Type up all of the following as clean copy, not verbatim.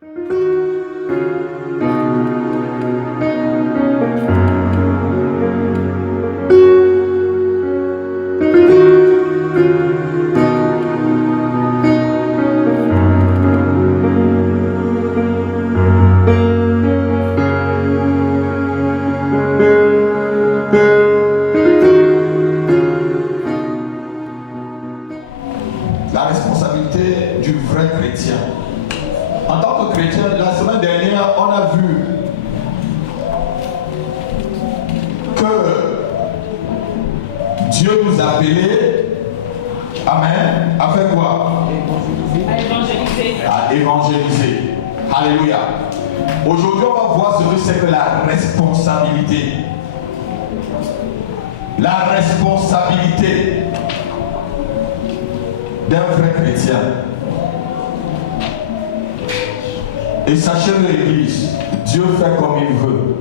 La responsabilité du vrai chrétien. En tant que chrétien, la semaine dernière, on a vu que Dieu nous a appelés, amen, à faire quoi? À évangéliser. À évangéliser. Alléluia. Aujourd'hui, on va voir ce que c'est que la responsabilité. La responsabilité d'un vrai chrétien. Et sachez l'église, Dieu fait comme il veut.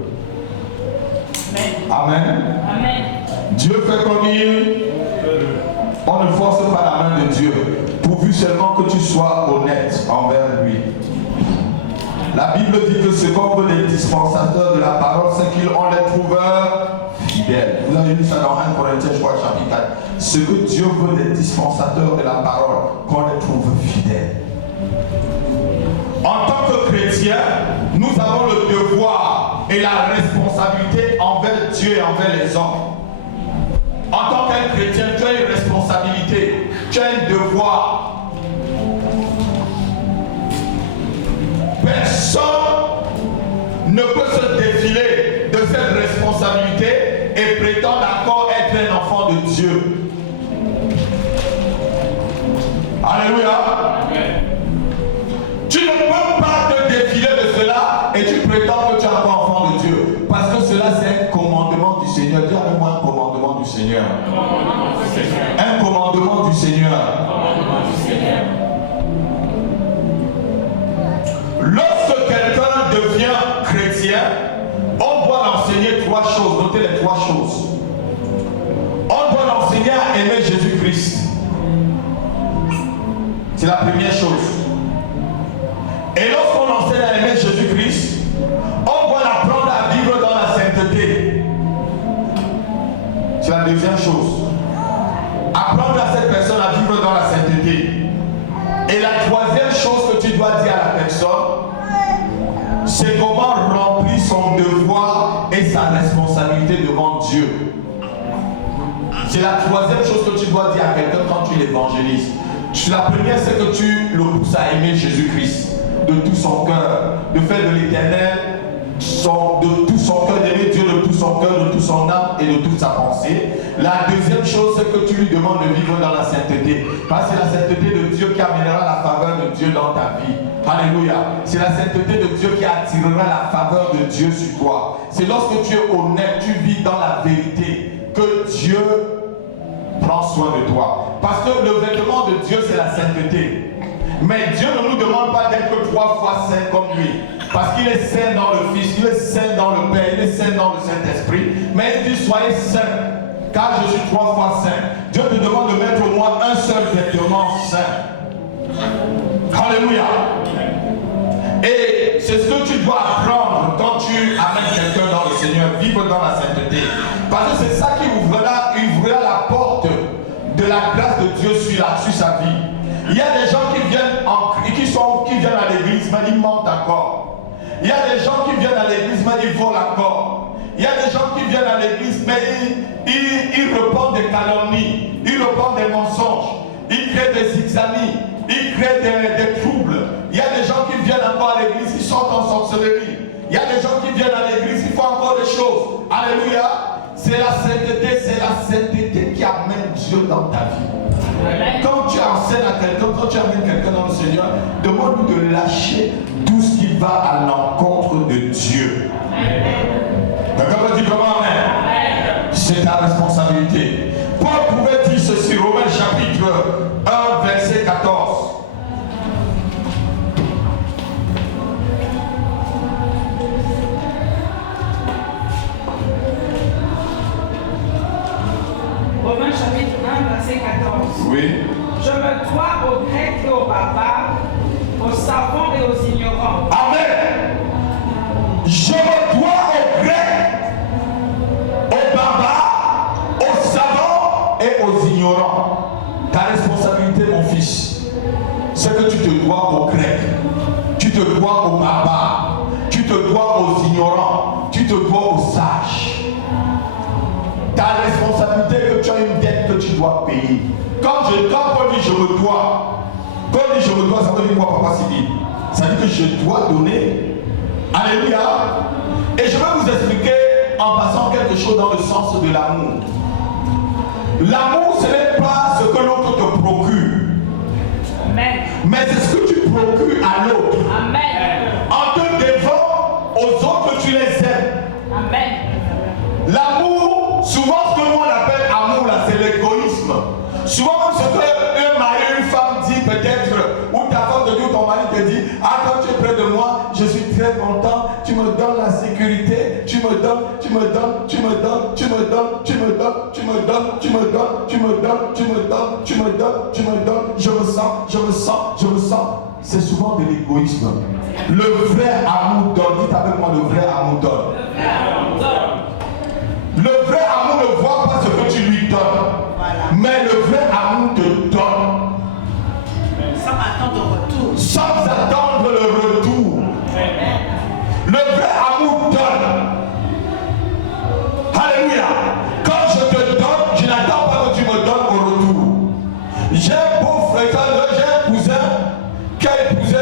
Amen. Amen. Dieu fait comme il veut. On ne force pas la main de Dieu, pourvu seulement que tu sois honnête envers lui. La Bible dit que ce qu'on veut des dispensateurs de la parole, c'est qu'ils ont les trouveurs fidèles. Vous avez lu ça dans 1 Corinthiens, je crois, chapitre 4. Ce que Dieu veut des dispensateurs de la parole, qu'on les trouve fidèles. En tant que chrétiens, nous avons le devoir et la responsabilité envers Dieu et envers les hommes. En tant qu'un chrétien, tu as une responsabilité, tu as un devoir. Personne ne peut se défiler de cette responsabilité et prétendre encore être un enfant de Dieu. Alléluia. Tu ne peux pas te défiler de cela et tu prétends que tu es encore enfant de Dieu. Parce que cela c'est un commandement du Seigneur. Dis avec moi un commandement du Seigneur. Un commandement du Seigneur. Lorsque quelqu'un devient chrétien, on doit l'enseigner trois choses. Notez les trois choses. On doit l'enseigner à aimer Jésus-Christ. C'est la première chose. Et lorsqu'on enseigne à aimer Jésus-Christ, on doit l'apprendre à vivre dans la sainteté. C'est la deuxième chose. Apprendre à cette personne à vivre dans la sainteté. Et la troisième chose que tu dois dire à la personne, c'est comment remplir son devoir et sa responsabilité devant Dieu. C'est la troisième chose que tu dois dire à quelqu'un quand tu l'évangélises. La première, c'est que tu le pousses à aimer Jésus-Christ de tout son cœur, de faire de l'Éternel de tout son cœur, d'aimer Dieu de tout son cœur, de toute son âme et de toute sa pensée. La deuxième chose, c'est que tu lui demandes de vivre dans la sainteté. Parce que c'est la sainteté de Dieu qui amènera la faveur de Dieu dans ta vie. Alléluia. C'est la sainteté de Dieu qui attirera la faveur de Dieu sur toi. C'est lorsque tu es honnête, tu vis dans la vérité, que Dieu prend soin de toi. Parce que le vêtement de Dieu, c'est la sainteté. Mais Dieu ne nous demande pas d'être 3 fois saint comme lui. Parce qu'il est saint dans le Fils, il est saint dans le Père, il est saint dans le Saint-Esprit. Mais il dit soyez saints, car je suis 3 fois saint. Dieu te demande de mettre au moins un seul vêtement saint. Alléluia. Et c'est ce que tu dois apprendre quand tu amènes quelqu'un dans le Seigneur, vivre dans la sainteté. Parce que c'est ça qui ouvrira la porte de la grâce de Dieu sur sa vie. Il y a des gens qui viennent à l'église, mais ils mentent encore. Il y a des gens qui viennent à l'église, mais ils volent encore. Il y a des gens qui viennent à l'église, mais ils répandent des calomnies, ils répandent des mensonges, ils créent des zigzanis, ils créent des troubles. Il y a des gens qui viennent encore à l'église, ils sont en sorcellerie. Il y a des gens qui viennent à l'église, ils font encore des choses. Alléluia. C'est la sainteté qui amène Dieu dans ta vie. Quand tu enseignes à quelqu'un, quand tu amènes quelqu'un dans le Seigneur, demande-lui de lâcher tout ce qui va à l'encontre de Dieu. Quelqu'un me dit comment? Amen. C'est ta responsabilité. Paul pouvait dire ceci, Romains chapitre 1, verset 14. Romains chapitre 1, verset 14. Oui. Je me dois aux Grecs et aux barbares, aux savants et aux ignorants. te dois aux barbares, tu te dois aux ignorants, tu te dois aux sages. Ta responsabilité que tu as une dette que tu dois payer. Quand Paul dit je me dois, quand il dit je me dois, ça veut dire quoi, Papa Sidi? Ça veut dire que je dois donner. Alléluia. Et je vais vous expliquer en passant quelque chose dans le sens de l'amour. L'amour, ce n'est pas ce que l'autre te procure. Amen. Mais c'est ce que tu procures à l'autre. Amen. En te devant aux autres, tu les aimes. Amen. L'amour, souvent ce que nous on appelle amour là, c'est l'égoïsme. Souvent ce que un mari, une femme dit peut-être, ou ta femme te dit, ou ton mari te dit, ah quand tu es près de moi, je suis très content, tu me donnes la sécurité, tu me donnes, tu me donnes, tu me donnes, tu me donnes, tu me donnes, tu me donnes, tu me donnes, tu me donnes, tu me donnes, tu me donnes, tu me donnes, je me sens, je me sens, je me sens. C'est souvent de l'égoïsme. Le vrai amour donne, dites avec moi, le vrai amour donne. Le vrai amour ne voit pas ce que tu lui donnes, mais le vrai amour te donne. Sans attendre retour. Sans attendre le retour. Le vrai amour donne. Alléluia. Quand je te donne, je n'attends pas que tu me donnes au retour. J'ai un beau frère, j'ai un cousin qui a épousé.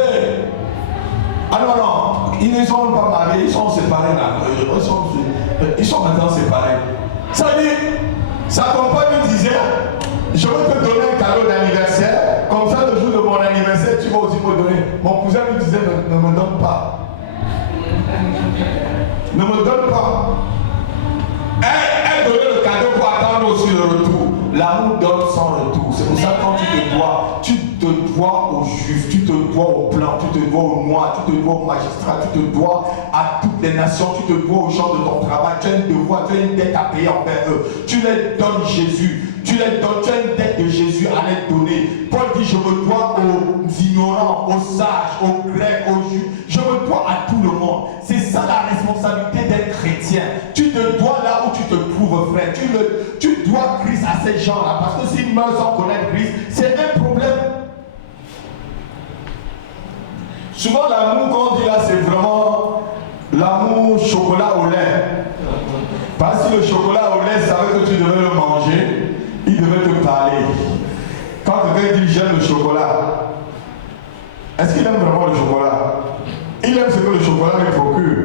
Ah non, non, ils ne sont pas mariés, ils sont séparés là. Ils sont maintenant séparés. Ça dit, sa compagne lui disait, je vais te donner un cadeau d'anniversaire, comme ça le jour de mon anniversaire, tu vas aussi me donner. Mon cousin lui disait, ne me donne pas. Ne me donne pas. Elle donnait le cadeau pour attendre aussi le retour. L'amour donne sans retour. C'est pour ça que quand tu te dois aux juifs, tu te dois aux blancs, tu te dois aux noirs, tu te dois aux magistrats, tu te dois à toutes les nations, tu te dois aux gens de ton travail. Tu as une devoir, tu as une dette à payer envers eux. Tu les donnes Jésus. Tu les donnes, tu as une dette de Jésus à les donner. Paul dit, je me dois aux ignorants, aux sages, aux grecs, aux juifs. Je me dois à tout le monde. C'est ça la responsabilité d'être chrétien. Tu te dois là où tu te trouves, frère. Tu dois Christ à ces gens-là. Parce que s'ils meurent sans connaître Christ, c'est un problème. Souvent l'amour qu'on dit là, c'est vraiment l'amour chocolat au lait. Parce que le chocolat au lait savait que tu devais le manger, il devait te parler. Quand quelqu'un dit j'aime le chocolat, est-ce qu'il aime vraiment le chocolat? Il aime ce que le chocolat lui procure.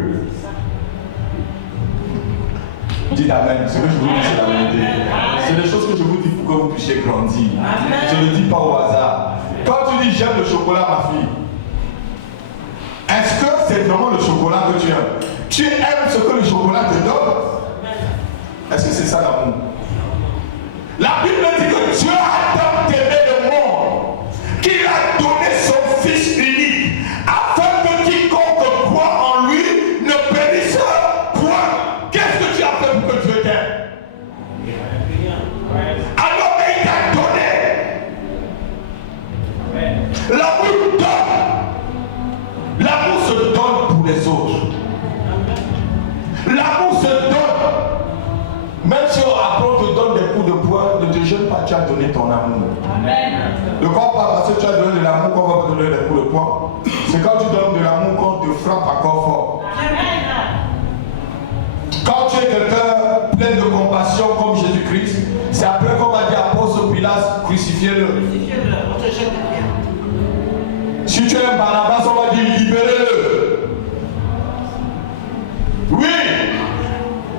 Dites amen. Ce que je vous dis, c'est la vérité. C'est des choses que je vous dis pour que vous puissiez grandir. Je ne le dis pas au hasard. Quand tu dis j'aime le chocolat, ma fille, est-ce que c'est vraiment le chocolat que tu aimes? Tu aimes ce que le chocolat te donne? Est-ce que c'est ça l'amour? La Bible dit que Dieu a tant aimé le monde qu'il a donné son Fils unique afin que quiconque croit en lui ne périsse point. Qu'est-ce que tu as fait pour que Dieu t'aime? Alors il t'a donné. L'amour donne. L'amour se donne pour les autres. L'amour se donne. Même si après on te donne des coups de poing, ne te gêne pas, tu as donné ton amour. Amen. De quoi on parle? Parce que tu as donné de l'amour qu'on va te donner des coups de poing. C'est quand tu donnes de l'amour qu'on te frappe encore fort. Amen. Quand tu es quelqu'un plein de compassion comme Jésus-Christ, c'est après qu'on va dire apôtre Pilate, crucifiez-le. Crucifiez-le, on te jette de pierre. Si tu es un Barnabas, on va dire libérez-le. Oui.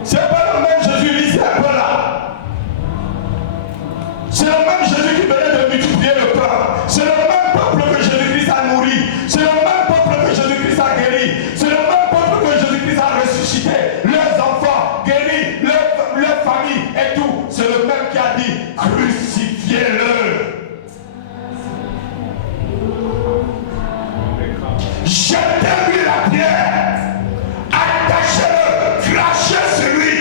C'est pas le même Jésus, lisez un peu là. C'est le même Jésus qui venait de multiplier le pain. C'est le même peuple que Jésus-Christ a nourri. C'est le même peuple que Jésus-Christ a guéri. C'est le même peuple que Jésus-Christ a ressuscité. Leurs enfants guéris, leur famille et tout. C'est le même qui a dit crucifiez-le. Jetez-lui la pierre. Attachez-le. Crachez sur lui.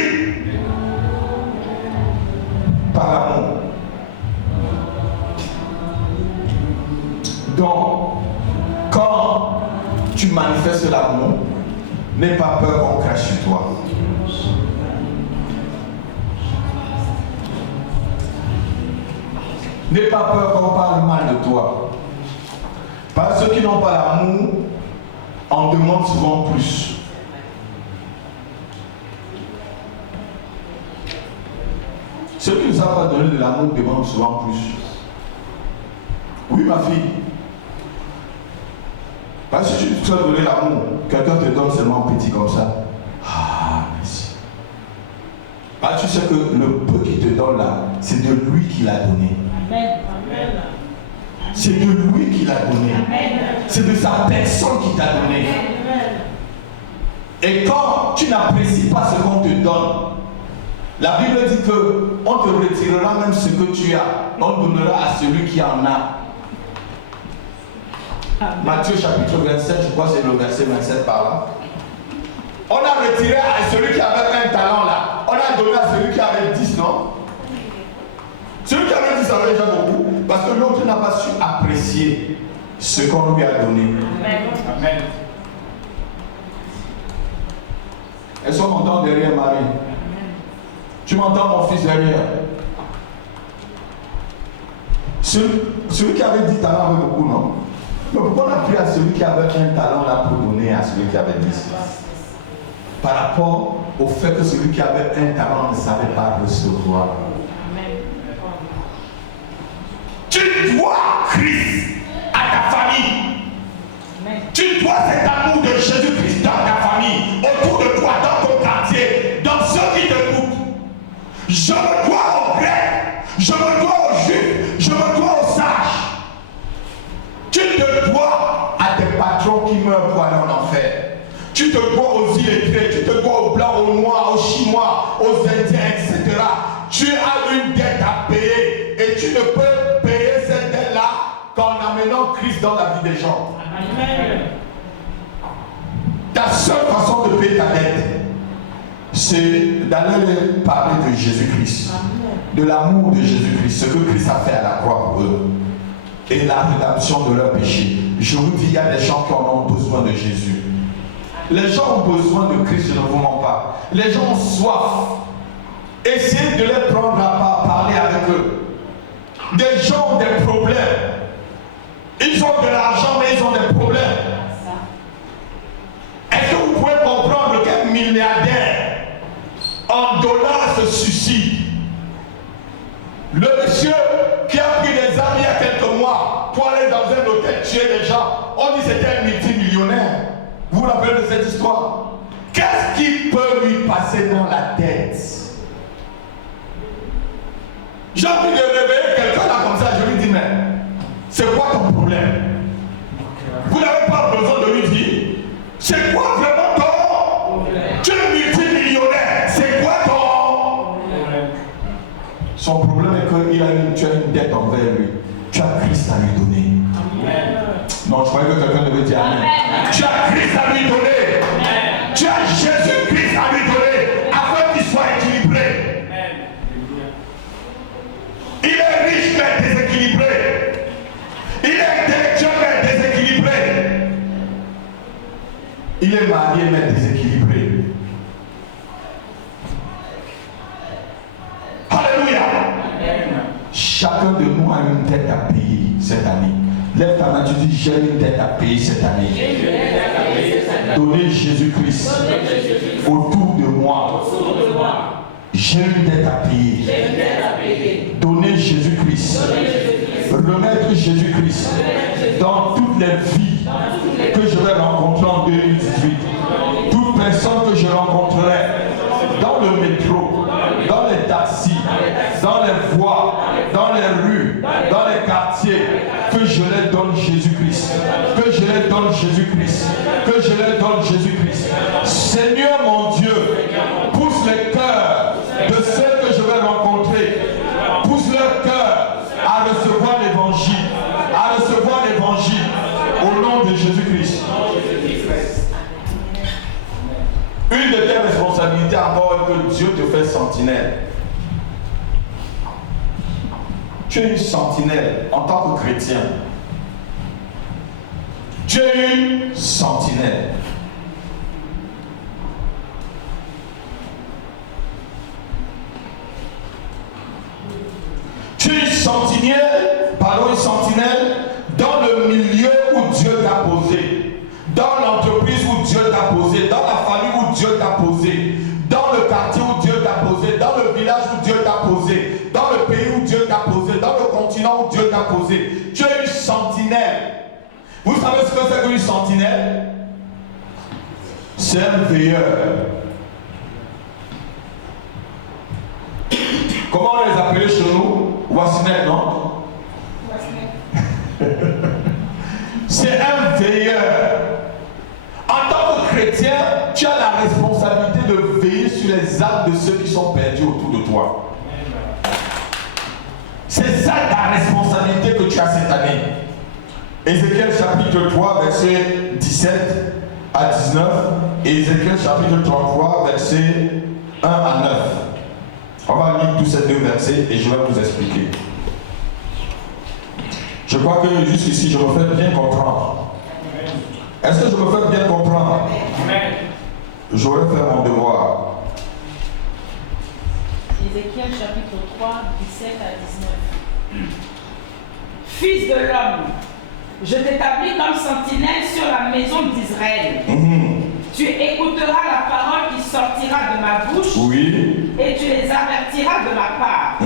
Par l'amour. Donc, quand tu manifestes l'amour, n'aie pas peur qu'on crache sur toi. N'aie pas peur qu'on parle mal de toi. Parce que ceux qui n'ont pas l'amour on demande souvent plus. Celui qui ne nous a pas donné de l'amour demande souvent plus. Oui, ma fille. Parce que si tu te fais donner l'amour, quelqu'un te donne seulement petit comme ça. Ah, merci. Tu sais que le peu qu'il te donne là, c'est de lui qu'il a donné. Amen. C'est de lui qu'il a donné. C'est de sa personne qu'il t'a donné. Et quand tu n'apprécies pas ce qu'on te donne, la Bible dit qu'on te retirera même ce que tu as. On donnera à celui qui en a. Matthieu chapitre 27, je crois que c'est le verset 27 par là. On a retiré à celui qui avait un talent là. On a donné à celui qui avait 10, non? Celui qui avait 10 avait déjà beaucoup. Parce que l'autre n'a pas su apprécier ce qu'on lui a donné. Amen. Est-ce qu'on m'entend derrière Marie? Tu m'entends mon fils derrière? Celui qui avait 10 talents avait beaucoup, non? Mais pourquoi on a pris à celui qui avait un talent là pour donner à celui qui avait 10? Par rapport au fait que celui qui avait un talent ne savait pas recevoir. Tu dois Christ à ta famille. Tu dois cet amour de Jésus-Christ dans ta famille, autour de toi, dans ton quartier, dans ceux qui t'écoutent. Je me dois aux Grecs, je me dois aux Juifs, je me dois aux sages. Tu te dois à tes patrons qui meurent pour aller en enfer. Tu te dois aux illettrés, tu te dois aux blancs, aux noirs, aux chinois, aux indiens, etc. Tu as une dette à payer et tu ne peux payer cette dette-là qu'en amenant Christ dans la vie des gens. Amen. Ta seule façon de payer ta dette, c'est d'aller parler de Jésus-Christ, de l'amour de Jésus-Christ, ce que Christ a fait à la croix pour eux, et la rédemption de leurs péchés. Je vous dis, il y a des gens qui en ont besoin de Jésus. Les gens ont besoin de Christ, je ne vous mens pas. Les gens ont soif. Essayez de les prendre à parler avec eux. Des gens ont des problèmes. Ils ont de l'argent, mais ils ont des problèmes. Est-ce que vous pouvez comprendre qu'un milliardaire en dollars se suicide? Le monsieur qui a pris des armes il y a quelques mois pour aller dans un hôtel tuer des gens, on dit que c'était un multimillionnaire. Vous vous rappelez de cette histoire? Qu'est-ce qui peut lui passer dans la tête? J'ai envie de réveiller quelqu'un là comme ça, je lui dis, mais c'est quoi ton problème? Vous n'avez pas besoin de lui dire, c'est quoi vraiment ton? Tu es multimillionnaire, c'est quoi ton? Son problème est que tu as une dette envers lui. Tu as Christ à lui donner. Amen. Non, je croyais que quelqu'un devait dire Amen. Tu as Christ à lui donner. Amen. Tu as Jésus-Christ à lui donner afin qu'il soit équilibré. Amen. Il est riche mais déséquilibré. Il est intellectuel mais déséquilibré. Il est marié mais déséquilibré. Alléluia. Amen. Chacun de nous a une dette à payer cette année. Lève ta main, tu dis j'ai une dette à payer cette année. Donnez Jésus-Christ autour de moi. J'ai une dette à payer. Donnez Jésus-Christ. Remettre Jésus-Christ dans toutes les vies que je vais rencontrer en 2018. Toute personne que je rencontrerai dans le métro, dans les taxis, dans les voies, dans les rues, dans les quartiers, que je les donne Jésus-Christ, que je les donne Jésus-Christ, que je les donne Jésus-Christ. Seigneur mon Dieu, pousse les cœurs de ceux que je vais rencontrer, pousse leur cœur à recevoir l'évangile, au nom de Jésus-Christ. Une de tes responsabilités encore est que Dieu te fait sentinelle. Tu es une sentinelle en tant que chrétien. Tu es une sentinelle. Tu es une sentinelle dans le milieu où Dieu t'a posé. Dans l'entreprise que c'est qu'une sentinelle? C'est un veilleur. Comment on les appelait chez nous? Wassinet, non? C'est un veilleur. En tant que chrétien, tu as la responsabilité de veiller sur les âmes de ceux qui sont perdus autour de toi. C'est ça ta responsabilité que tu as cette année. Ézéchiel chapitre 3, verset 17 à 19 et Ézéchiel chapitre 33, verset 1 à 9. On va lire tous ces deux versets et je vais vous expliquer. Je crois que jusqu'ici, je me fais bien comprendre. Est-ce que je me fais bien comprendre? J'aurais fait mon devoir. Ézéchiel chapitre 3, 17 à 19. Fils de l'homme, je t'établis comme sentinelle sur la maison d'Israël. Tu écouteras la parole qui sortira de ma bouche, oui, et tu les avertiras de ma part.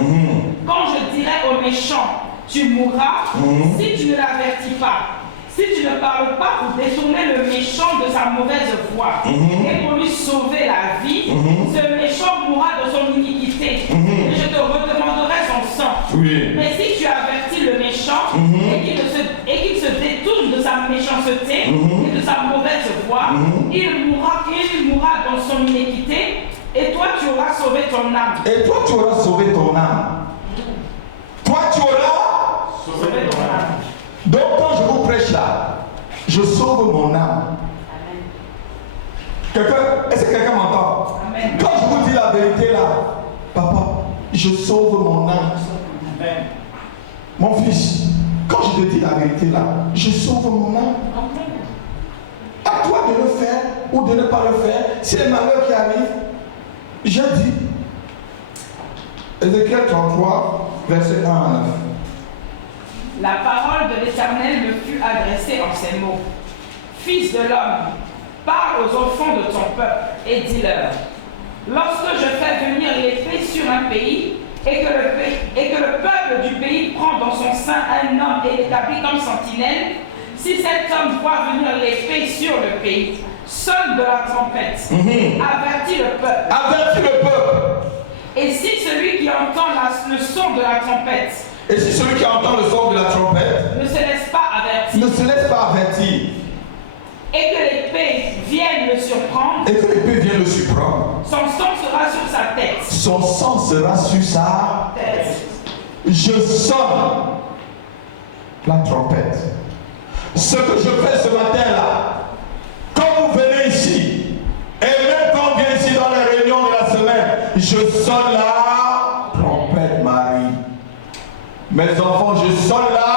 Quand je dirai aux méchants, tu mourras, si tu ne l'avertis pas. Si tu ne parles pas pour détourner le méchant de sa mauvaise voie et pour lui sauver la vie, ce méchant mourra de son iniquité et je te redemanderai son sang. Oui. Mais si tu avertis le méchant et qu'il se détourne de sa méchanceté et de sa mauvaise voie, il mourra dans son iniquité et toi tu auras sauvé ton âme. Et toi tu auras sauvé ton âme. Toi tu auras sauvé ton âme. Donc quand je vous prêche là, je sauve mon âme. Est-ce que quelqu'un m'entend? Quand je vous dis la vérité là, papa, je sauve mon âme. Amen. Mon fils, quand je te dis la vérité là, je sauve mon âme. À toi de le faire ou de ne pas le faire. C'est le malheur qui arrive. Je dis, Ézéchiel 33, verset 1 à 9. La parole de l'Éternel me fut adressée en ces mots. Fils de l'homme, parle aux enfants de ton peuple et dis-leur, lorsque je fais venir l'épée sur un pays et que le peuple du pays prend dans son sein un homme et l'établit comme sentinelle, si cet homme voit venir l'épée sur le pays, sonne de la trompette, avertit le peuple. Avertit le peuple. Et si celui qui entend le son de la trompette, et si celui qui entend le son de la trompette ne se laisse pas avertir, et que l'épée vienne le surprendre, son sang sera sur sa tête. Son sang sera sur sa tête. Je sonne la trompette. Ce que je fais ce matin là, quand vous venez ici, et même quand on vient ici dans les réunions de la semaine, je sonne la trompette, Marie. Mes enfants, je sonne là.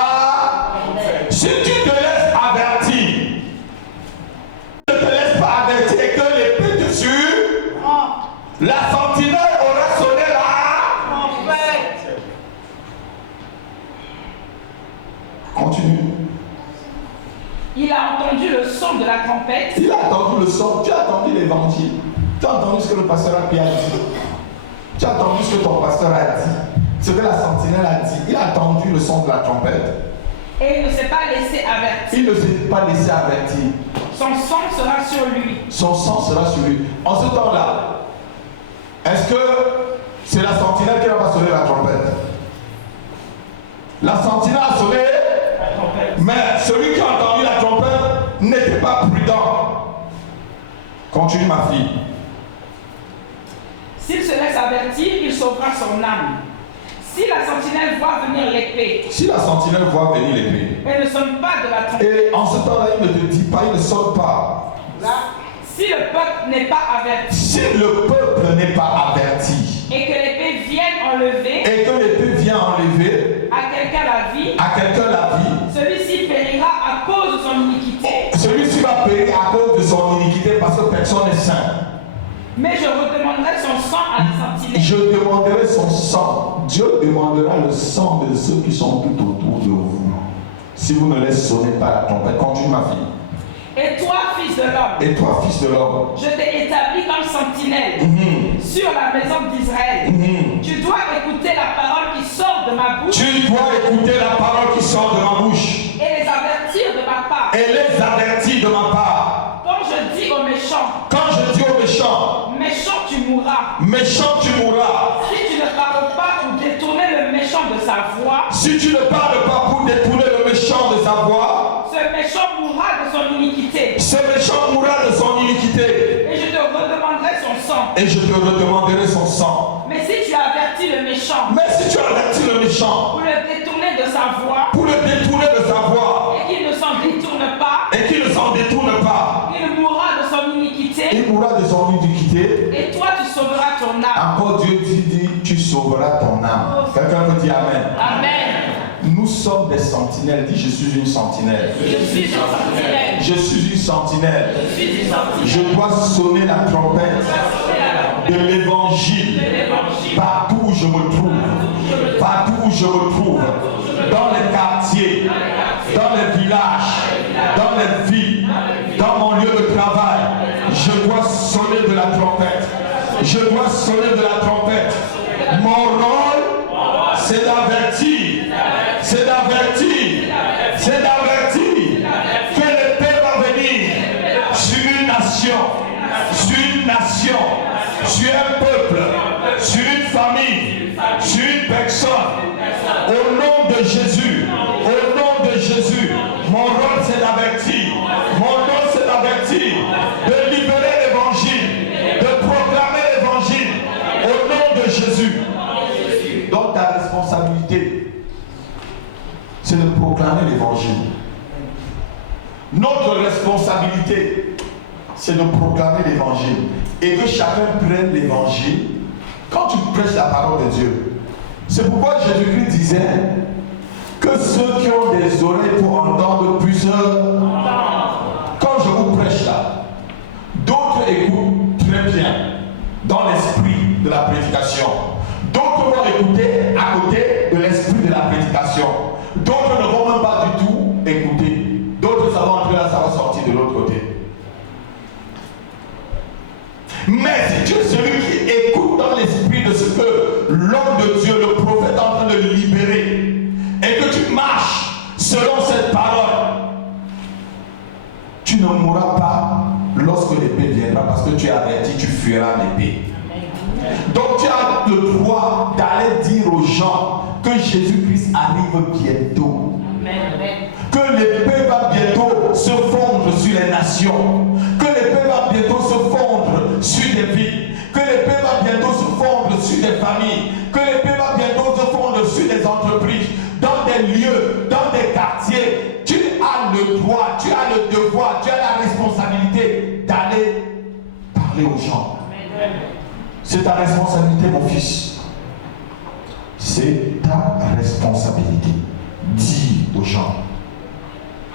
Si tu te laisses avertir, ne te laisse pas avertir et que l'épée te tue, la sentinelle aura sonné là. Continue. Il a entendu le son de la trompette. Il a entendu le son. Tu as entendu l'évangile. Tu as entendu ce que le pasteur a dit. Tu as entendu ce que ton pasteur a dit. Ce que la sentinelle a dit. Il a entendu le son de la trompette. Et il ne s'est pas laissé avertir. Il ne s'est pas laissé avertir. Son sang sera sur lui. Son sang sera sur lui. En ce temps-là, est-ce que c'est la sentinelle qui n'a pas sonné la trompette? La sentinelle a sonné la trompette. Mais celui qui a entendu la trompette n'était pas prudent. Continue, ma fille. S'il se laisse avertir, il sauvera son âme. Si la sentinelle voit venir l'épée, elle ne sonne pas de la trompette. Et en ce temps-là, il ne te dit pas, il ne sonne pas. Là, si le peuple n'est pas averti, et que l'épée vienne enlever, à quelqu'un la vie, celui-ci périra à cause de son iniquité. Celui-ci va périr à cause de son iniquité parce que personne n'est saint. Mais je redemanderai son sang à la sentinelle. Je demanderai son sang. Dieu demandera le sang de ceux qui sont tout autour de vous. Si vous ne les sonnez pas la trompette, continue, ma fille. Et toi, fils de l'homme, je t'ai établi comme sentinelle sur la maison d'Israël. Tu dois écouter la parole qui sort de ma bouche. Et les avertir de ma part. et les avertis de ma part. Quand je dis aux méchants, Quand je dis aux méchants, méchant tu mourras. méchant tu mourras. Si tu ne parles pas pour détourner le méchant de sa voix, Si tu ne parles pas pour détourner le méchant de sa voix, ce méchant mourra de son iniquité. ce méchant mourra de son iniquité. Et je te redemanderai son sang. Et je te redemanderai son sang. Mais si tu avertis le méchant Mais si tu avertis le méchant pour le détourner de sa voix, pour le détourner de sa voix et qu'il ne s'en détourne pas, et qu'il ne s'en détourne pas, il mourra de son iniquité. il mourra de son iniquité. Et toi, tu sauveras ton âme. Encore Dieu dit, tu sauveras ton âme. Quelqu'un peut dire Amen. Amen. Nous sommes des sentinelles. Dis, je suis une sentinelle. Je suis une sentinelle. Je suis une sentinelle. Je suis une sentinelle. Je dois sonner la trompette de l'évangile partout où je me trouve. Partout où je me trouve. Dans les quartiers, dans les villages, dans les villes, dans mon lieu de travail. Je dois sonner de la trompette. Je dois sonner de la trompette. Mon rôle, c'est d'avertir. C'est d'avertir. C'est d'avertir que l'épée va venir sur une nation, sur une nation, sur un peuple, sur une famille, sur une personne. Au nom de Jésus, au nom de Jésus, mon rôle c'est d'avertir. Mon rôle c'est d'avertir, de libérer l'évangile, de proclamer l'évangile au nom de Jésus. Donc ta responsabilité, c'est de proclamer l'évangile. Notre responsabilité, c'est de proclamer l'évangile. Et que chacun prenne l'évangile quand tu prêches la parole de Dieu. C'est pourquoi Jésus-Christ disait que ceux qui ont des oreilles pour entendre puissent entendre. Quand je vous prêche là, d'autres écoutent très bien dans l'esprit de la prédication. D'autres vont écouter à côté de l'esprit de la prédication. D'autres ne vont même pas du tout écouter. D'autres, ça va entrer là, ça va sortir de l'autre côté. Mais si tu es celui qui écoute dans l'esprit de ce que l'homme de Dieu, le prophète est en train de libérer, et que tu marches selon cette parole, tu ne mourras pas lorsque l'épée viendra, parce que tu es averti, tu fuiras l'épée. Donc tu as le droit d'aller dire aux gens que Jésus-Christ arrive bientôt. Que l'épée va bientôt se fondre sur les nations. Que l'épée va bientôt se fondre sur des villes. Que l'épée va bientôt se fondre sur des familles. Que l'épée va bientôt se fondre sur des entreprises. Dans des lieux, dans des quartiers. Tu as le droit, tu as le devoir, tu as la responsabilité d'aller parler aux gens. C'est ta responsabilité, mon fils. C'est ta responsabilité. Dis aux gens.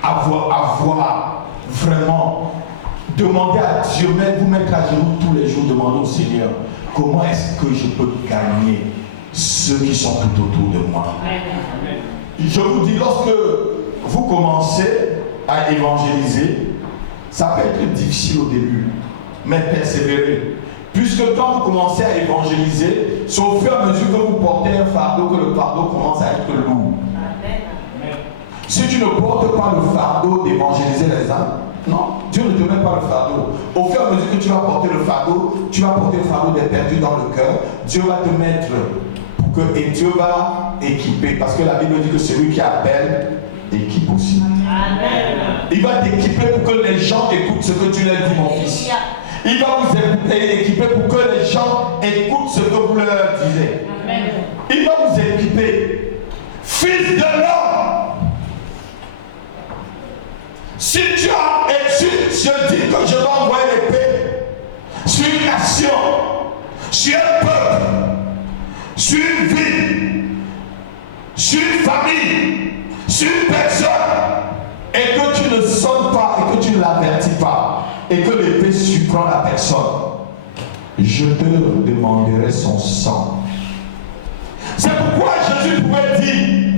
Avoir vraiment, demander à Dieu, même vous mettre à genoux tous les jours, demander au Seigneur, comment est-ce que je peux gagner ceux qui sont tout autour de moi. Je vous dis, lorsque vous commencez à évangéliser, ça peut être difficile au début, mais persévérer. Puisque quand vous commencez à évangéliser, c'est au fur et à mesure que vous portez un fardeau que le fardeau commence à être lourd. Si tu ne portes pas le fardeau d'évangéliser les âmes, non, Dieu ne te met pas le fardeau. Au fur et à mesure que tu vas porter le fardeau, tu vas porter le fardeau des perdus dans le cœur. Dieu va te mettre pour que, et Dieu va équiper. Parce que la Bible dit que celui qui appelle, équipe aussi. Amen. Il va t'équiper pour que les gens écoutent ce que tu leur dis, mon fils. Il va vous équiper pour que les gens écoutent ce que vous leur disiez. Amen. Il va vous équiper. Fils de l'homme. Si tu as, et si je dis que je vais envoyer l'épée sur une nation, sur un peuple, sur une ville, sur une famille, sur une personne, et que tu ne sonnes pas, et que tu ne l'avertis pas, et que l'épée surprend la personne, je te demanderai son sang. C'est pourquoi Jésus pouvait dire,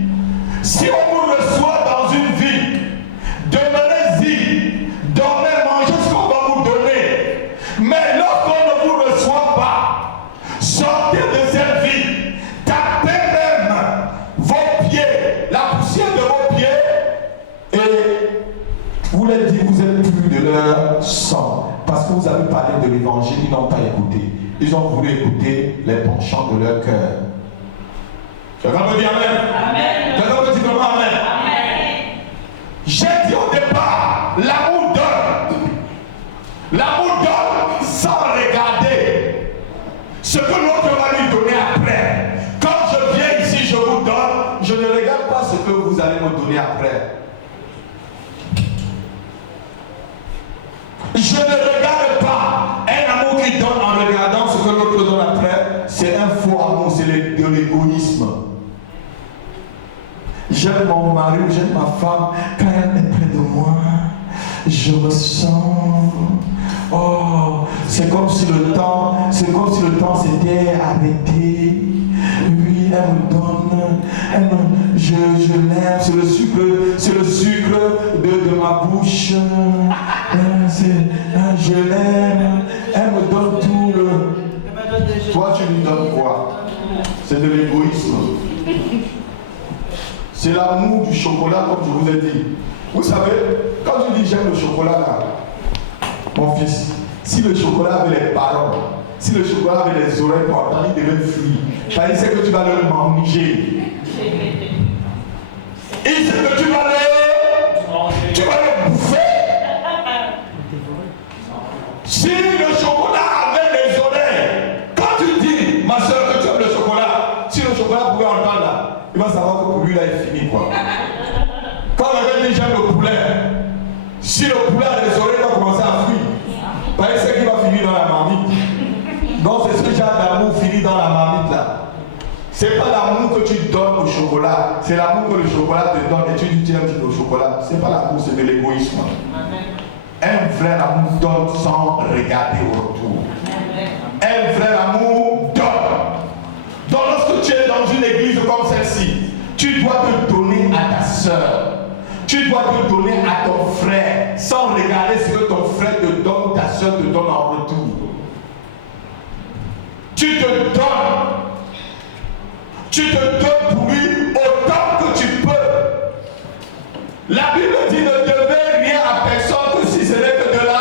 si on vous reçoit dans une ville, demeurez-y, dormez, mangez ce qu'on va vous donner. Mais lorsqu'on ne vous reçoit pas, sortez de cette ville, tapez même vos pieds, la poussière de vos pieds, et vous sang. Parce que vous avez parlé de l'évangile, ils n'ont pas écouté. Ils ont voulu écouter les penchants de leur cœur. Quelqu'un peut dire Amen? Amen. Quelqu'un peut dire vraiment Amen? Amen. J'ai dit au départ, l'amour donne. L'amour donne sans regarder ce que l'autre va lui donner après. Quand je viens ici, je vous donne, je ne regarde pas ce que vous allez me donner après. Je ne regarde pas un amour qui donne en regardant ce que l'autre donne après. C'est un faux amour, c'est de l'égoïsme. J'aime mon mari, j'aime ma femme. Quand elle est près de moi, je me sens. Oh, c'est comme si le temps s'était arrêté. Oui, elle me donne, je l'aime, c'est le sucre de ma bouche. Je l'aime, elle me donne tout le. Toi, tu lui donnes quoi? C'est de l'égoïsme. C'est l'amour du chocolat, comme je vous ai dit. Vous savez, quand je dis j'aime le chocolat là, mon fils, si le chocolat avait les parents, si le chocolat avait les oreilles pour entendre, il devait fuir. Parce qu'il sait que tu vas le manger. Il sait que tu vas le bouffer. Si le chocolat avait les oreilles, quand tu dis, ma soeur, que tu aimes le chocolat, si le chocolat pouvait entendre là, il va savoir que pour lui là, il finit quoi. Quand quelqu'un dit j'aime le poulet, si le poulet a les oreilles, il va commencer à fuir. Parce qu'il sait qu'il va finir dans la marmite. Donc c'est ce genre d'amour finit dans la marmite là. C'est pas l'amour que tu donnes au chocolat, c'est l'amour que le chocolat te donne et tu dis tu aimes le chocolat. C'est pas l'amour, c'est de l'égoïsme. Un vrai amour donne sans regarder au retour. Un vrai amour donne. Donc lorsque tu es dans une église comme celle-ci, tu dois te donner à ta soeur. Tu dois te donner à ton frère sans regarder ce que ton frère te donne, ta soeur te donne en retour. Tu te donnes. Tu te donnes pour lui autant que tu peux. La Bible dit ne devez rien à personne que si ce n'est que de là.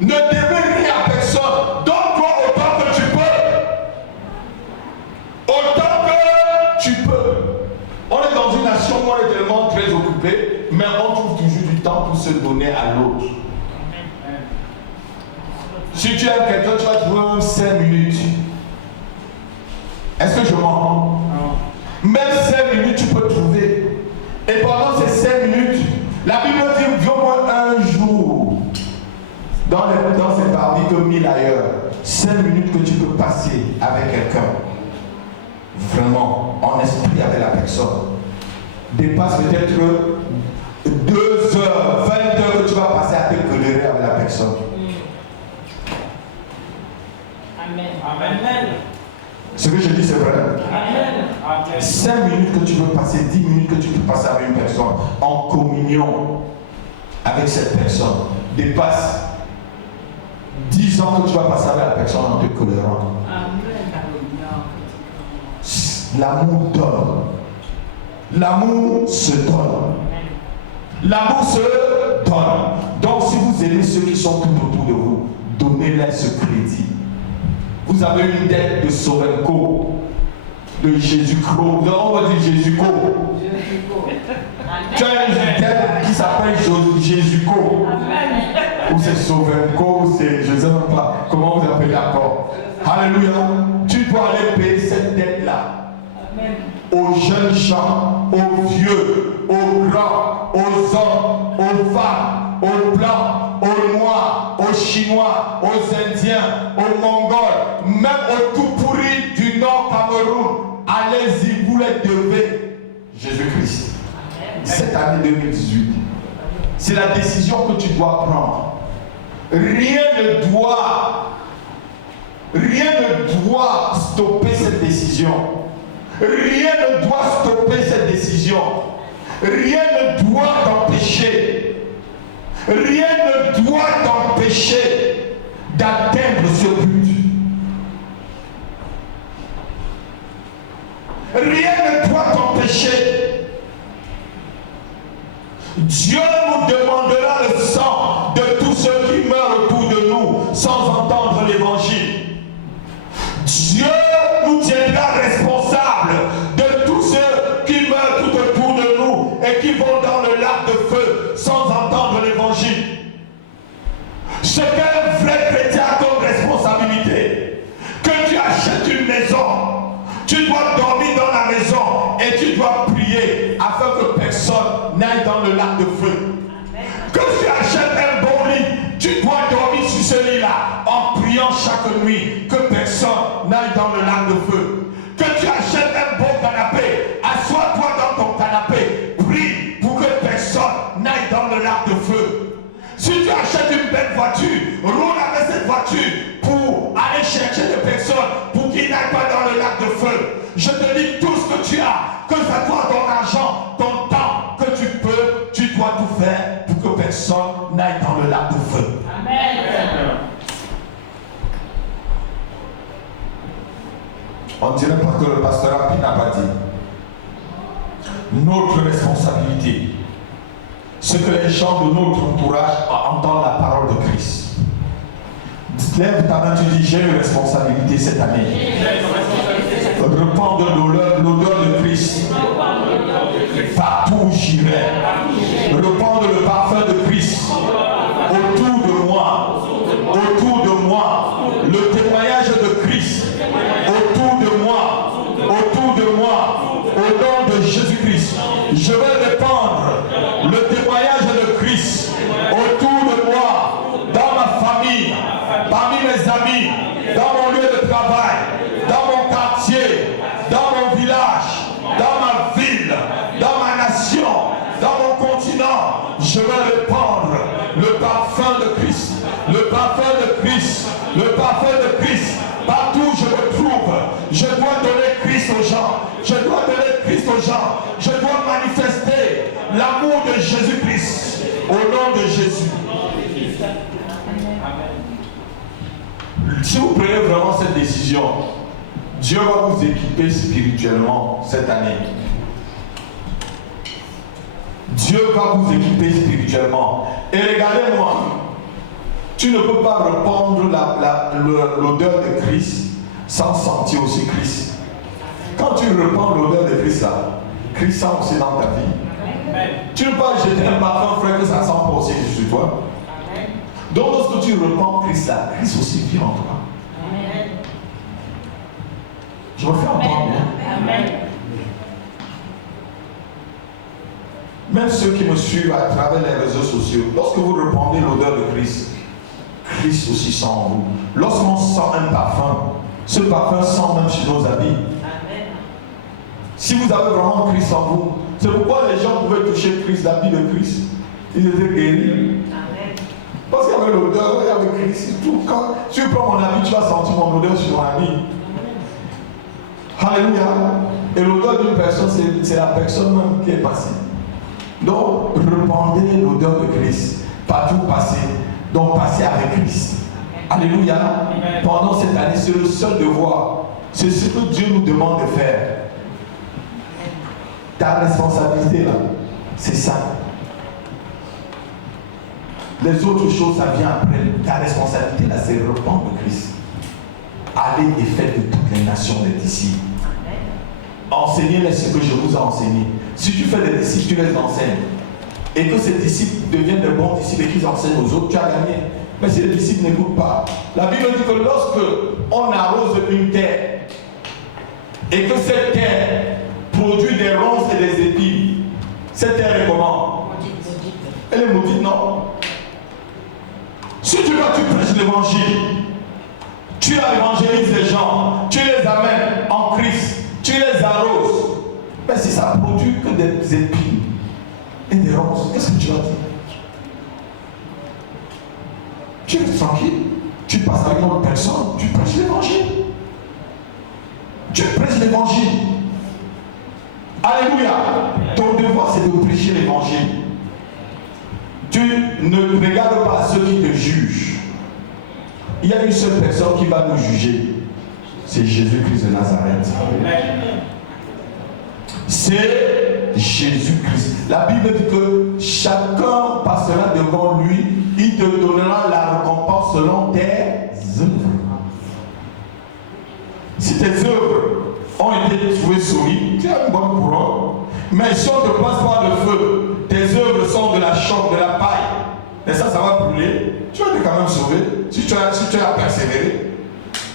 Ne devez rien à personne. Donne-toi autant que tu peux. Autant que tu peux. On est dans une nation où on est tellement très occupé, mais on trouve toujours du temps pour se donner à l'autre. Si tu aimes quelqu'un, tu vas trouver 5 minutes. Est-ce que je mens? Même 5 minutes, tu peux trouver. Et pendant ces 5 minutes, la Bible dit au moins un jour dans cette partie que 1000 ailleurs. 5 minutes que tu peux passer avec quelqu'un. Vraiment, en esprit avec la personne. Dépasse peut-être 2 heures, 20 heures que tu vas passer à te colérer avec la personne. Amen. Amen. Ce que je dis, c'est vrai. Amen. 5 minutes que tu peux passer, 10 minutes que tu peux passer avec une personne en communion avec cette personne dépasse 10 ans que tu vas passer avec la personne en te colérant. L'amour donne. L'amour se donne. L'amour se donne. Donc si vous aimez ceux qui sont tout autour de vous, donnez-leur ce crédit. Vous avez une dette de Sorenco, de Jésus-Co. On va dire Jésus-Co. Tu as une dette qui s'appelle Jésus-Co. Ou c'est Sorenco, ou c'est, je ne sais même pas comment vous appelez encore. Alléluia. Tu dois aller payer cette dette-là. Aux jeunes gens, aux vieux, aux grands, aux hommes, aux femmes, aux blancs, aux noirs, aux chinois, aux indiens, aux mongols, même aux tout pourris du nord Cameroun. Allez-y, vous les devez. Jésus-Christ. Cette année 2018, c'est la décision que tu dois prendre. Rien ne doit stopper cette décision. Rien ne doit stopper cette décision. Rien ne doit t'empêcher. Rien ne doit t'empêcher d'atteindre ce but. Rien ne doit t'empêcher. Dieu nous demandera le lac de feu. Que tu achètes un bon lit, tu dois dormir sur ce lit-là en priant chaque nuit que personne n'aille dans le lac de feu. Que tu achètes un bon canapé, assois-toi dans ton canapé, prie pour que personne n'aille dans le lac de feu. Si tu achètes une belle voiture, roule avec cette voiture pour aller chercher des personnes pour qu'ils n'aillent pas dans le lac de feu. Je te dis tout ce que tu as, que ça soit ton argent, ton temps, que tu peux, tu dois tout faire pour que personne n'aille dans le lac de feu. Amen. On dirait pas que le pasteur Rapi n'a pas dit. Notre responsabilité, c'est que les gens de notre entourage entendent la parole de Christ. Lève ta main, tu dis j'ai une responsabilité cette année. Répandre l'odeur de Christ partout où j'irai. Répandre le parfum de Christ autour de moi. Autour de moi. Le témoignage de Christ autour de moi. Autour de moi. Au nom de Jésus-Christ. Je vais répandre le témoignage de Christ autour de moi, dans ma famille, parmi mes amis, dans mon lieu de travail, dans mon quartier, dans mon village, dans ma ville, dans ma nation, dans mon continent. Je vais répandre le parfum de Christ, le parfum de Christ, le parfum de Christ. Partout où je me trouve, je dois donner Christ aux gens. Je dois donner Christ aux gens. Je dois manifester l'amour de Jésus-Christ au nom de Jésus. Si vous prenez vraiment cette décision, Dieu va vous équiper spirituellement cette année. Dieu va vous équiper spirituellement. Et regardez-moi, tu ne peux pas répandre l'odeur de Christ sans sentir aussi Christ. Quand tu répands l'odeur de Christ là, Christ sent aussi dans ta vie. Tu ne peux pas jeter un parfum frère que ça sent pas aussi sur toi. Donc lorsque tu répands Christ là, Christ aussi vit en toi. Je me fais entendre bien. Même ceux qui me suivent à travers les réseaux sociaux, lorsque vous répandez l'odeur de Christ, Christ aussi sent en vous. Lorsqu'on sent un parfum, ce parfum sent même sur nos habits. Si vous avez vraiment Christ en vous, c'est pourquoi les gens pouvaient toucher Christ, l'habit de Christ. Ils étaient guéris. Parce qu'il y avait l'odeur, il y avait Christ. Tout. Quand tu prends mon habit, tu vas sentir mon odeur sur mon habit. Alléluia. Et l'odeur d'une personne, c'est la personne même qui est passée. Donc, répandez l'odeur de Christ. Partout passez. Donc, passez avec Christ. Alléluia. Pendant cette année, c'est le seul devoir. C'est ce que Dieu nous demande de faire. Ta responsabilité là, c'est ça. Les autres choses, ça vient après. Ta responsabilité là, c'est répandre Christ. Allez et faites de toutes les nations des disciples. Enseignez-les ce que je vous ai enseigné. Si tu fais des disciples, tu les enseignes. Et que ces disciples deviennent de bons disciples et qu'ils enseignent aux autres, tu as gagné. Mais si les disciples n'écoutent pas, la Bible dit que lorsque on arrose une terre et que cette terre produit des ronces et des épines, cette terre est comment? Elle est maudite, non? Si tu vas, tu prêches l'évangile, tu évangélises les gens, tu les amènes en Christ, tu les arroses. Mais si ça produit que des épines et des ronces, qu'est-ce que tu vas dire? Tu es tranquille, tu passes avec une autre personne, tu prêches l'évangile. Tu prêches l'évangile. Alléluia. Ton devoir, c'est de prêcher l'évangile. Tu ne regardes pas ceux qui te jugent. Il y a une seule personne qui va nous juger. C'est Jésus-Christ de Nazareth. C'est Jésus-Christ. La Bible dit que chacun passera devant lui. Il te donnera la récompense selon tes œuvres. Si tes œuvres ont été trouvées solides, tu as une bonne couronne. Mais si on te passe par le feu, tes œuvres sont de la chaux, de la paille, et ça va brûler, tu vas être quand même sauvé. Si tu as persévéré,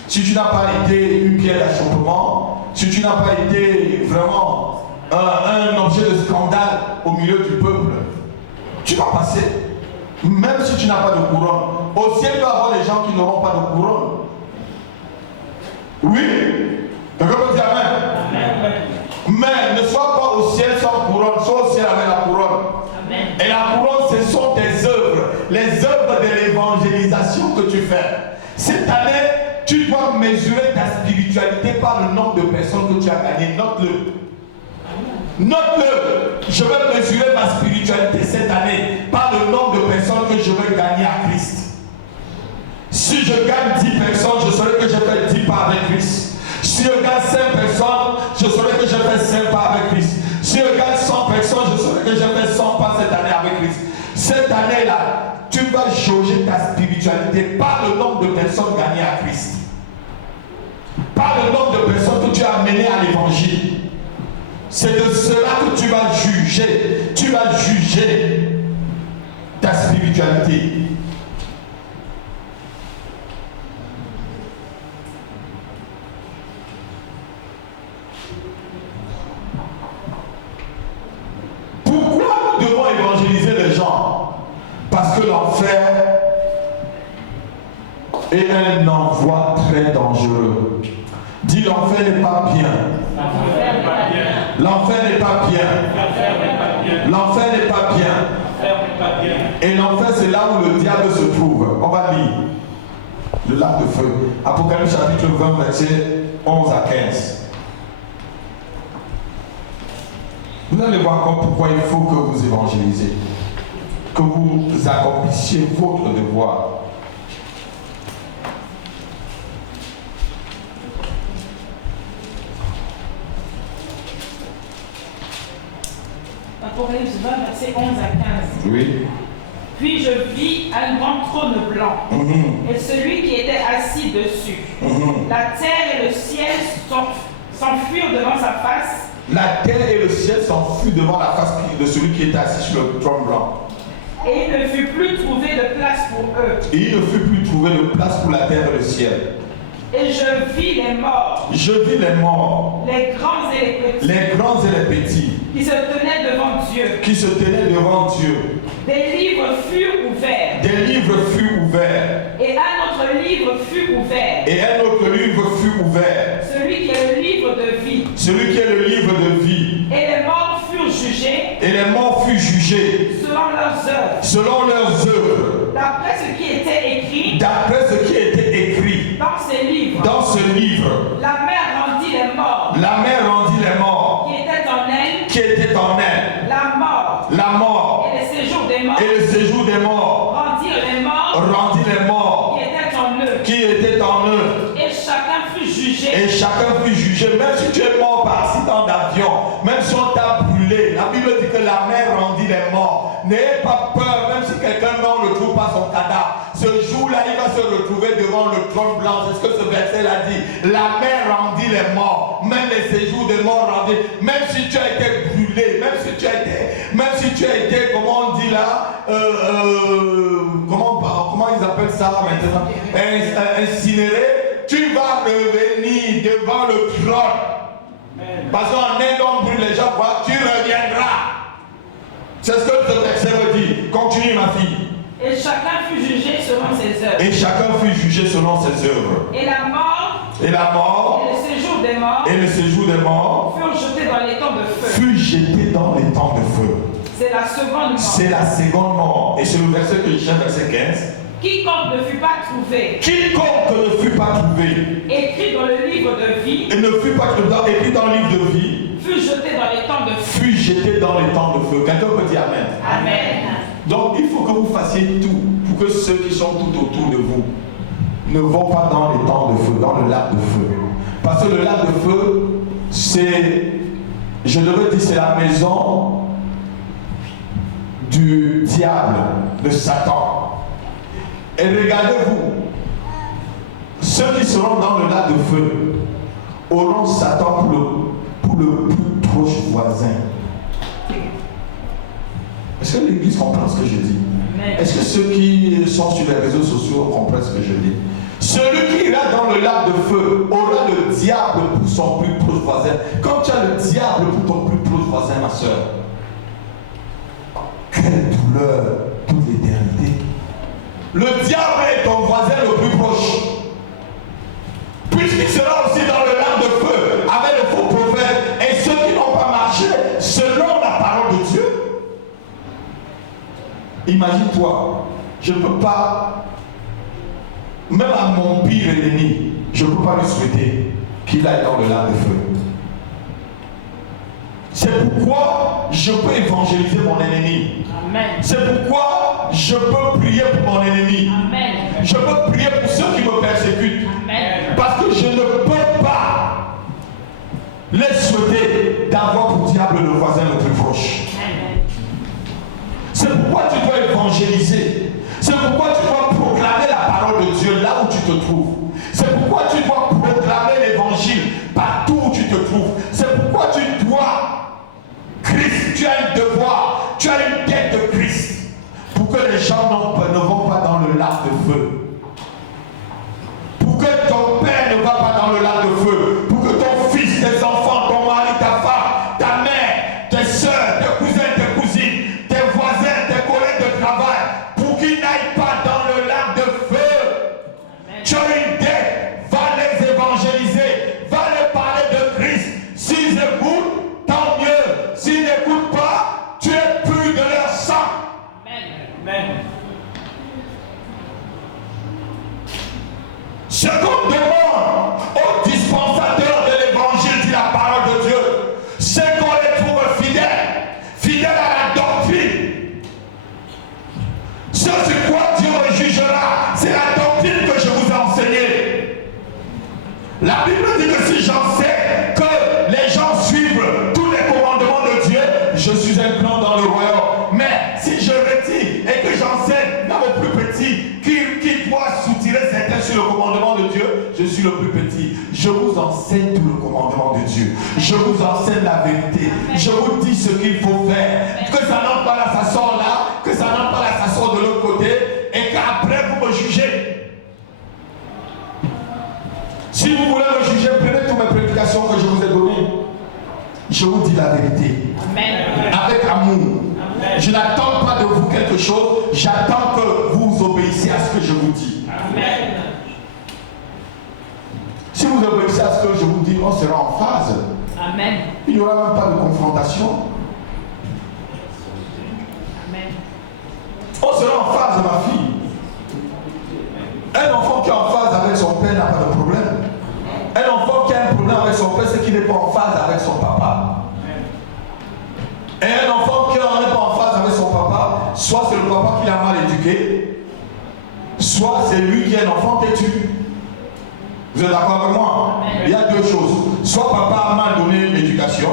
si tu n'as pas été une pierre d'achoppement, si tu n'as pas été vraiment un objet de scandale au milieu du peuple, Tu vas passer. Même si tu n'as pas de couronne. Au ciel, il va y avoir des gens qui n'auront pas de couronne. Oui. Quelqu'un peut dire Amen. Mais ne sois pas au ciel sans couronne, sois au ciel avec la couronne. Amen. Et la couronne, ce sont tes œuvres, les œuvres de l'évangélisation que tu fais. Cette année, tu dois mesurer ta spiritualité par le nombre de personnes que tu as gagnées. Note-le. Note-le. Je vais mesurer ma spiritualité cette année par le nombre de personnes que je vais gagner à Christ. Si je gagne 10 personnes, je saurai que je fais 10 pas avec Christ. Si je gagne 5 personnes, je saurai que je fais 5 pas avec Christ. Si je gagne 100 personnes, je saurai que je fais 100 pas cette année avec Christ. Cette année-là, tu vas jauger ta spiritualité par le nombre de personnes gagnées à Christ. Par le nombre de personnes que tu as amenées à l'évangile. C'est de cela que tu vas juger. Tu vas juger ta spiritualité. Pourquoi nous devons évangéliser les gens? Parce que l'enfer est un envoi très dangereux. Dis l'enfer n'est pas bien. L'enfer n'est pas bien. L'enfer n'est pas bien. Et l'enfer, c'est là où le diable se trouve. On va lire le lac de feu. Apocalypse chapitre 20, verset 11 à 15. Vous allez voir encore pourquoi il faut que vous évangélisez. Que vous accomplissiez votre devoir. Apocalypse 20, verset 11 à 15. Oui. Puis je vis un grand trône blanc, et celui qui était assis dessus. La terre et le ciel s'enfuirent devant sa face. La terre et le ciel s'enfuient devant la face de celui qui était assis sur le trône blanc. Et il ne fut plus trouvé de place pour eux. Et il ne fut plus trouvé de place pour la terre et le ciel. Et je vis les morts. Je vis les morts. Les grands et les petits. Les grands et les petits. Qui se tenaient devant Dieu. Qui se tenaient devant Dieu. Des livres furent ouverts. Des livres furent ouverts. Et un autre livre fut ouvert. Et un autre livre fut ouvert. Celui qui est le livre de vie. Celui qui est le livre de vie. Et les morts furent jugés. Et les morts furent jugés. Selon leurs œuvres. Selon leurs œuvres. D'après ce qui était écrit. D'après ce qui était écrit. Dans ces livres. Dans ce livre. La mer rendit les morts. La mer rendit les morts. Qui étaient en elle. Qui étaient en elle. La mort. La mort. Et le séjour des morts. Et le séjour des morts. Rendirent les morts. Rendit les morts. Qui étaient en eux. Qui étaient en eux. Et chacun fut jugé. Et chacun fut jugé. Même si tu es mort par accident d'avion. Même si on t'a brûlé. La Bible dit que la mer rendit les morts. N'ayez pas peur. Même si quelqu'un meurt, on ne trouve pas son cadavre. Ce jour-là, il va se retrouver devant le trône blanc. C'est ce que ce verset-là dit. La mer rendit les morts. Même les séjours des morts rendit. Même si tu as été brûlé. Même si tu as été, comment on dit là, comment ils appellent ça maintenant, incinéré, tu vas revenir devant le trône. Parce qu'en Inde, on brûle les gens, tu reviendras. C'est ce que ce verset veut dire. Continue, ma fille. Et chacun fut jugé selon ses œuvres. Et chacun fut jugé selon ses œuvres. Et la mort. Et la mort. Et le séjour des morts. Et le séjour des morts. Furent jetés dans les temps de feu. Fut jeté dans les temps de feu. C'est la seconde mort. C'est la seconde mort. Et c'est le verset que je cherche, verset 15. Quiconque ne fut pas trouvé. Quiconque ne fut pas trouvé. Écrit dans le livre de vie. Et ne fut pas écrit dans le livre de vie. Fut jeté dans les temps de feu. Fut jeté dans les temps de feu. Quelqu'un peut dire Amen. Amen. Donc il faut que vous fassiez tout pour que ceux qui sont tout autour de vous ne vont pas dans les temps de feu, dans le lac de feu. Parce que le lac de feu, c'est, je devrais dire, c'est la maison du diable, de Satan. Et regardez-vous, ceux qui seront dans le lac de feu auront Satan pour le plus proche voisin. Est-ce que l'église comprend ce que je dis? Est-ce que ceux qui sont sur les réseaux sociaux comprennent ce que je dis? Celui qui ira dans le lac de feu aura le diable pour son plus proche voisin. Quand tu as le diable pour ton plus proche voisin, ma soeur, crains quelle douleur toute l'éternité. Le diable est ton voisin le plus proche. Puisqu'il sera aussi dans le lac de feu avec le faux prophète et ceux qui n'ont pas marché selon la parole de Dieu. Imagine-toi, je ne peux pas, même à mon pire ennemi, je ne peux pas lui souhaiter qu'il aille dans le lac de feu. C'est pourquoi je peux évangéliser mon ennemi. Amen. C'est pourquoi je peux prier pour mon ennemi. Amen. Je peux prier pour ceux qui me persécutent. Amen. Parce que je ne peux pas les souhaiter d'avoir pour diable le voisin le plus proche. Amen. C'est pourquoi tu dois évangéliser. C'est pourquoi tu dois proclamer la parole de Dieu là où tu te trouves. C'est pourquoi tu dois proclamer l'évangile partout où tu te trouves. C'est pourquoi tu dois Christ, tu as un devoir, tu as une tête de Christ pour que les gens ne vont pas dans le lac de feu. Pour que ton père ne va pas dans le lac de feu. Pour que ton fils, tes enfants, ton mari, ta femme, ta mère, tes soeurs, tes cousins, tes cousines, tes voisins, tes collègues de travail, pour qu'ils n'aillent pas dans le lac de feu. Amen. Tu as une dette, va les évangéliser, va les parler de Christ. S'ils écoutent, tant mieux. S'ils n'écoutent pas, tu es plus de leur sang. Amen. Ce qu'on demande aux dispensateurs de l'évangile, dit la parole de Dieu, c'est qu'on les trouve fidèles à la doctrine. Ce sur quoi Dieu me jugera, c'est la doctrine que je vous ai enseignée. La Bible dit que si j'enseigne que les gens suivent tous les commandements de Dieu, je suis un grand dans le royaume. Mais si je retire et que j'enseigne même aux plus petits qui doit soutirer certains sur le commandement de Dieu, je suis le plus petit. Je vous enseigne tout le commandement de Dieu. Je vous enseigne la vérité. Je vous dis ce qu'il faut faire. Que ça n'entre pas là, ça sort là. Que ça n'entre pas là, ça sort de l'autre côté. Et qu'après vous me jugez. Si vous voulez me juger, prenez toutes mes prédications que je vous ai données. Je vous dis la vérité. Amen. Avec amour. Amen. Je n'attends pas de vous quelque chose. J'attends que vous obéissiez à ce que je vous dis. Amen. Si vous obéissez à ce que je vous dis, on sera en phase. Amen. Il n'y aura même pas de confrontation. Amen. On sera en phase, ma fille. Un enfant qui est en phase avec son père n'a pas de problème. Un enfant qui a un problème avec son père, c'est qu'il n'est pas en phase avec son papa. Et un enfant qui n'est pas en phase avec son papa, soit c'est le papa qui l'a mal éduqué, soit c'est lui qui est un enfant têtu. Vous êtes d'accord avec moi? Il y a deux choses. Soit papa a mal donné l'éducation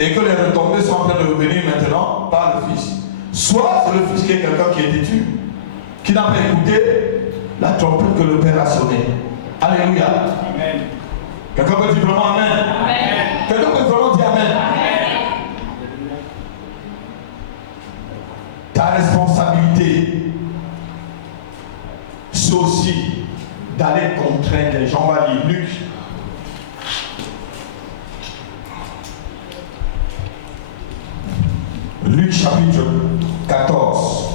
et que les retombées sont en train de revenir maintenant par le fils. Soit c'est le fils qui est quelqu'un qui est têtu, qui n'a pas écouté la trompette que le père a sonnée. Alléluia. Amen. Quelqu'un peut dire vraiment Amen. Amen. Quelqu'un peut vraiment dire Amen. Amen. Ta responsabilité, c'est aussi d'aller contraindre les gens. On va lire Luc. Luc chapitre 14.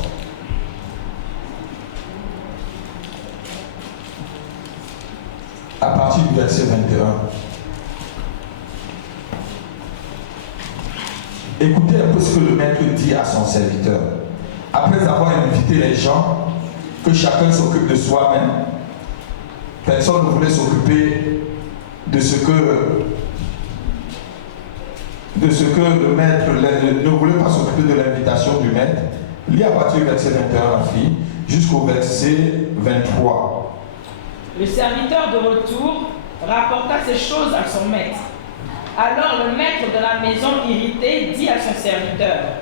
À partir du verset 21. Écoutez un peu ce que le maître dit à son serviteur. Après avoir invité les gens, que chacun s'occupe de soi-même, personne ne voulait s'occuper de ce que le maître ne voulait pas s'occuper de l'invitation du maître. Lis à partir du verset 21, la fille, jusqu'au verset 23. Le serviteur de retour rapporta ces choses à son maître. Alors le maître de la maison irrité dit à son serviteur,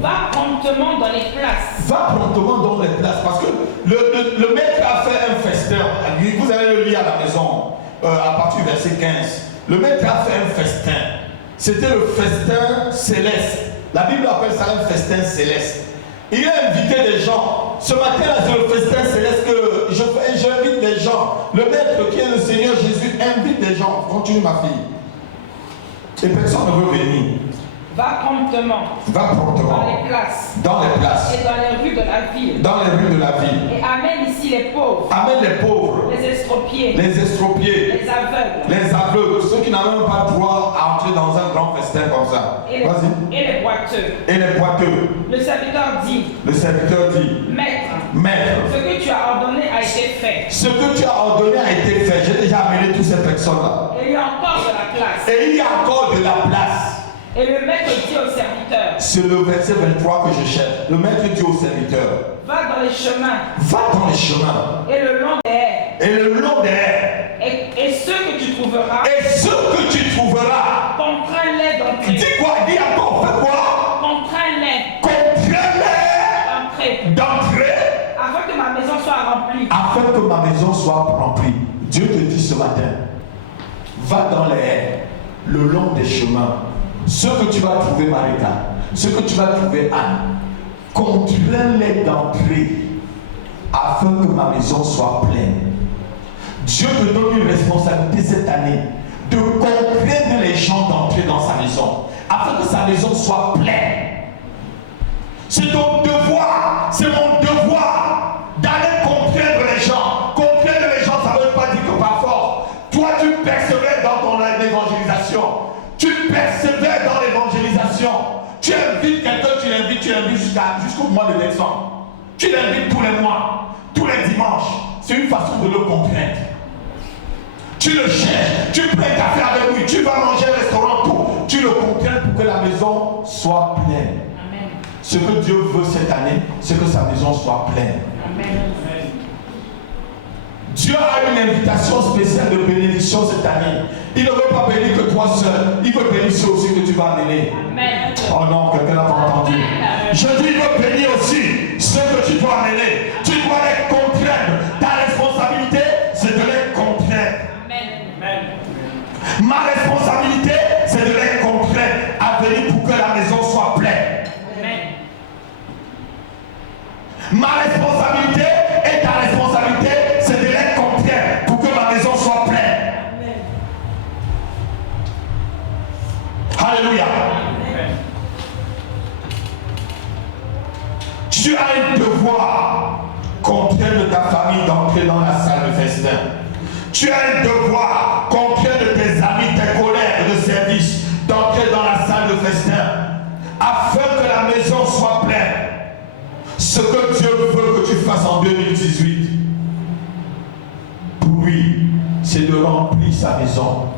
va promptement dans les places. Va promptement dans les places, parce que le maître a fait un festin. Vous allez le lire à la maison, à partir du verset 15. Le maître a fait un festin. C'était le festin céleste. La Bible appelle ça un festin céleste. Il a invité des gens. Ce matin-là, c'est le festin céleste que j'invite des gens. Le maître qui est le Seigneur Jésus invite des gens. Continue, ma fille. Et personne ne veut venir. Va promptement. Va promptement. Dans les places. Dans les places. Et dans les rues de la ville. Dans les rues de la ville. Et amène ici les pauvres. Amène les pauvres. Les estropiés. Les estropiés. Les aveugles. Les aveugles. Ceux qui n'ont même pas droit à entrer dans un grand festin comme ça. Vas-y. Et les boiteux. Et les boiteux. Le serviteur dit. Le serviteur dit. Maître. Maître. Ce que tu as ordonné a été fait. Ce que tu as ordonné a été fait. J'ai déjà amené toutes ces personnes-là. Et il y a encore de la place. Et il y a encore de la place. Et le maître dit au serviteur. C'est le verset 23 que je cherche. Le maître dit au serviteur. Va dans les chemins. Va dans les chemins. Et le long des haies. Et le long des haies. Et ceux que tu trouveras. Et ceux que tu trouveras. Contrains-les d'entrer. Dis quoi? Dis encore. Fais quoi? Contrains-les. Contrains-les d'entrer. Afin que ma maison soit remplie. Afin que ma maison soit remplie. Dieu te dit ce matin. Va dans les haies. Le long des chemins. Ce que tu vas trouver, Marita, ce que tu vas trouver, Anne, contrains-les d'entrer afin que ma maison soit pleine. Dieu te donne une responsabilité cette année de contraindre les gens d'entrer dans sa maison afin que sa maison soit pleine. C'est ton devoir, c'est mon devoir d'aller contraindre les gens. Contraindre les gens, ça ne veut pas dire que par force. Toi, tu persévères dans ton évangélisation. Tu persévères dans l'évangélisation. Tu invites quelqu'un, tu l'invites jusqu'au mois de décembre. Tu l'invites tous les mois, tous les dimanches. C'est une façon de le contraindre. Tu le cherches, tu prends un café avec lui, tu vas manger au restaurant, tout. Tu le contrains pour que la maison soit pleine. Amen. Ce que Dieu veut cette année, c'est que sa maison soit pleine. Amen. Dieu a une invitation spéciale de bénédiction cette année. Il ne veut pas bénir que toi seul. Il veut bénir ceux aussi que tu vas amener. Amen. Oh non, quelqu'un n'a pas entendu. Je dis, il veut bénir aussi ceux que tu dois amener. Tu dois les contraindre. Ta responsabilité, c'est de les contraindre. Amen. Ma responsabilité, c'est de les contraindre à venir pour que la maison soit pleine. Amen. Ma responsabilité et ta responsabilité, c'est de les contraindre pour que ma maison soit pleine. Alléluia. Tu as un devoir contraindre ta famille d'entrer dans la salle de festin. Tu as un devoir contraindre tes amis, tes collègues de service d'entrer dans la salle de festin afin que la maison soit pleine. Ce que Dieu veut que tu fasses en 2018 pour lui, c'est de remplir sa maison.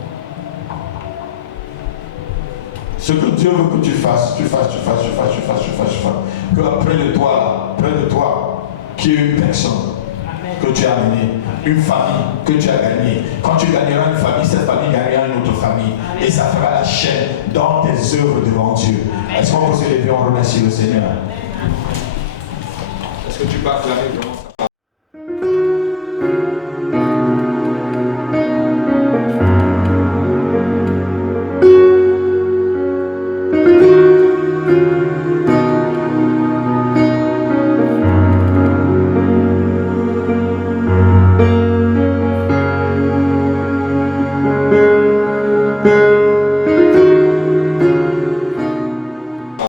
Ce que Dieu veut que tu fasses. Que près de toi, qu'il y ait une personne que tu as amenée, une famille que tu as gagnée. Quand tu gagneras une famille, cette famille gagnera une autre famille. Et ça fera la chaîne dans tes œuvres devant Dieu. Est-ce qu'on peut se lever, on remercie le Seigneur? Est-ce que tu peux acclamer devant ça?